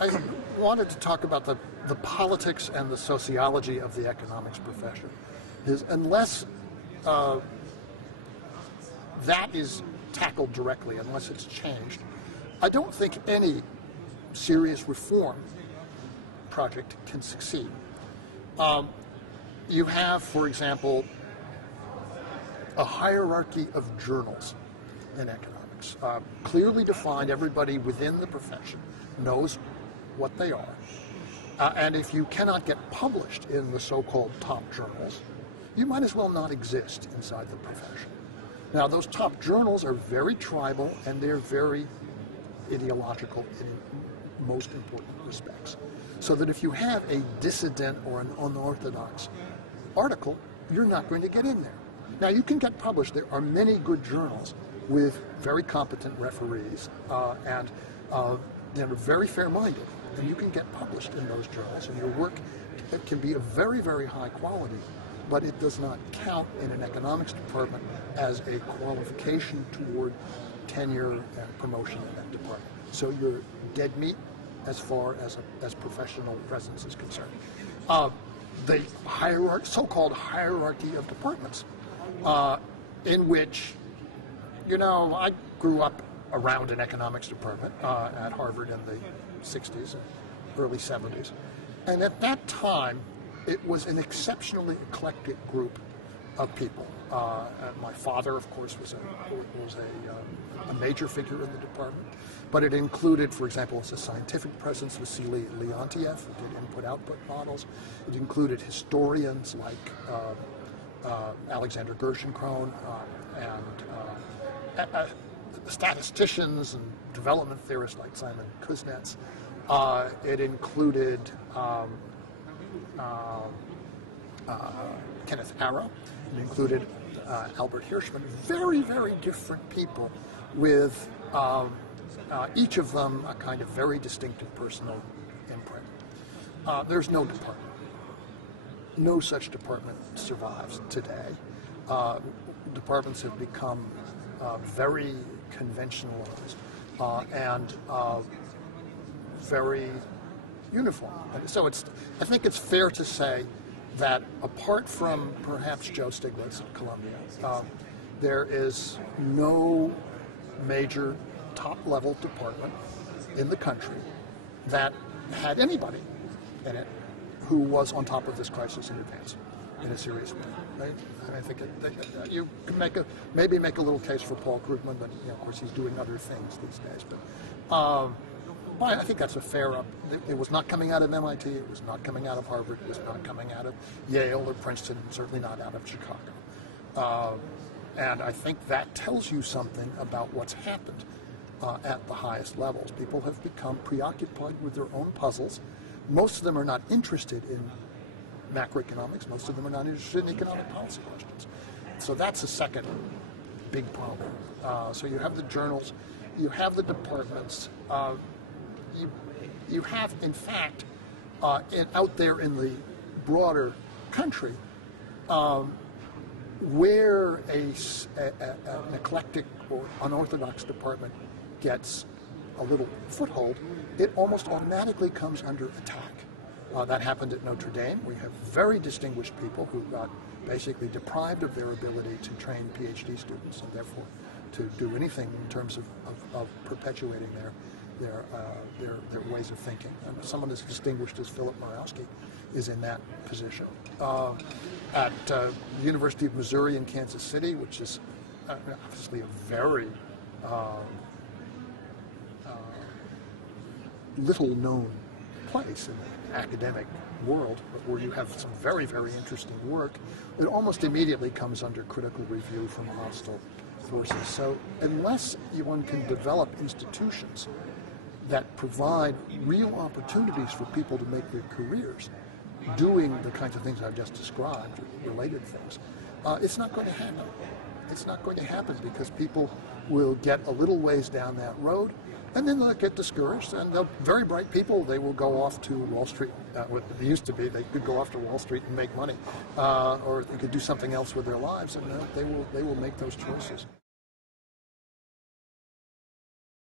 I wanted to talk about the politics and the sociology of the economics profession. Unless that is tackled directly, unless it's changed, I don't think any serious reform project can succeed. You have, for example, a hierarchy of journals in economics, clearly defined. Everybody within the profession knows what they are. And if you cannot get published in the so-called top journals, you might as well not exist inside the profession. Now, those top journals are very tribal and they're very ideological in most important respects. So that if you have a dissident or an unorthodox article, you're not going to get in there. Now, you can get published. There are many good journals with very competent referees and they're very fair-minded, and you can get published in those journals, and your work can be of very, very high quality, but it does not count in an economics department as a qualification toward tenure and promotion in that department. So you're dead meat as far as professional presence is concerned. The so-called hierarchy of departments, in which, I grew up around an economics department at Harvard in the 60s and early 70s. And at that time, it was an exceptionally eclectic group of people. And my father, of course, was a major figure in the department. But it included, for example, as a scientific presence, Vasily Leontiev, who did input-output models. It included historians like Alexander Gerschenkron and statisticians and development theorists like Simon Kuznets. It included Kenneth Arrow. It included Albert Hirschman. Very, very different people with each of them a kind of very distinctive personal imprint. There's no department. No such department survives today. Departments have become very conventionalized and very uniform. And so I think it's fair to say that apart from perhaps Joe Stiglitz at Columbia, there is no major top-level department in the country that had anybody in it who was on top of this crisis in advance in a serious way. Right? I think you can maybe make a little case for Paul Krugman, but of course he's doing other things these days. But I think that's a fair up. It was not coming out of MIT. It was not coming out of Harvard. It was not coming out of Yale or Princeton. And certainly not out of Chicago. And I think that tells you something about what's happened at the highest levels. People have become preoccupied with their own puzzles. Most of them are not interested in macroeconomics. Most of them are not interested in economic policy questions. So that's a second big problem. So you have the journals, you have the departments, you have, in fact, out there in the broader country, where an eclectic or unorthodox department gets a little foothold, it almost automatically comes under attack. That happened at Notre Dame. We have very distinguished people who got basically deprived of their ability to train PhD students and therefore to do anything in terms of perpetuating their ways of thinking. And someone as distinguished as Philip Murawski is in that position. At the University of Missouri in Kansas City, which is obviously a very little-known place in the academic world, but where you have some very, very interesting work, it almost immediately comes under critical review from hostile forces. So unless one can develop institutions that provide real opportunities for people to make their careers doing the kinds of things I've just described, related things, it's not going to happen. It's not going to happen because people will get a little ways down that road and then they'll get discouraged, and very bright people, they will go off to Wall Street. What it used to be, they could go off to Wall Street and make money, or they could do something else with their lives, and they will make those choices.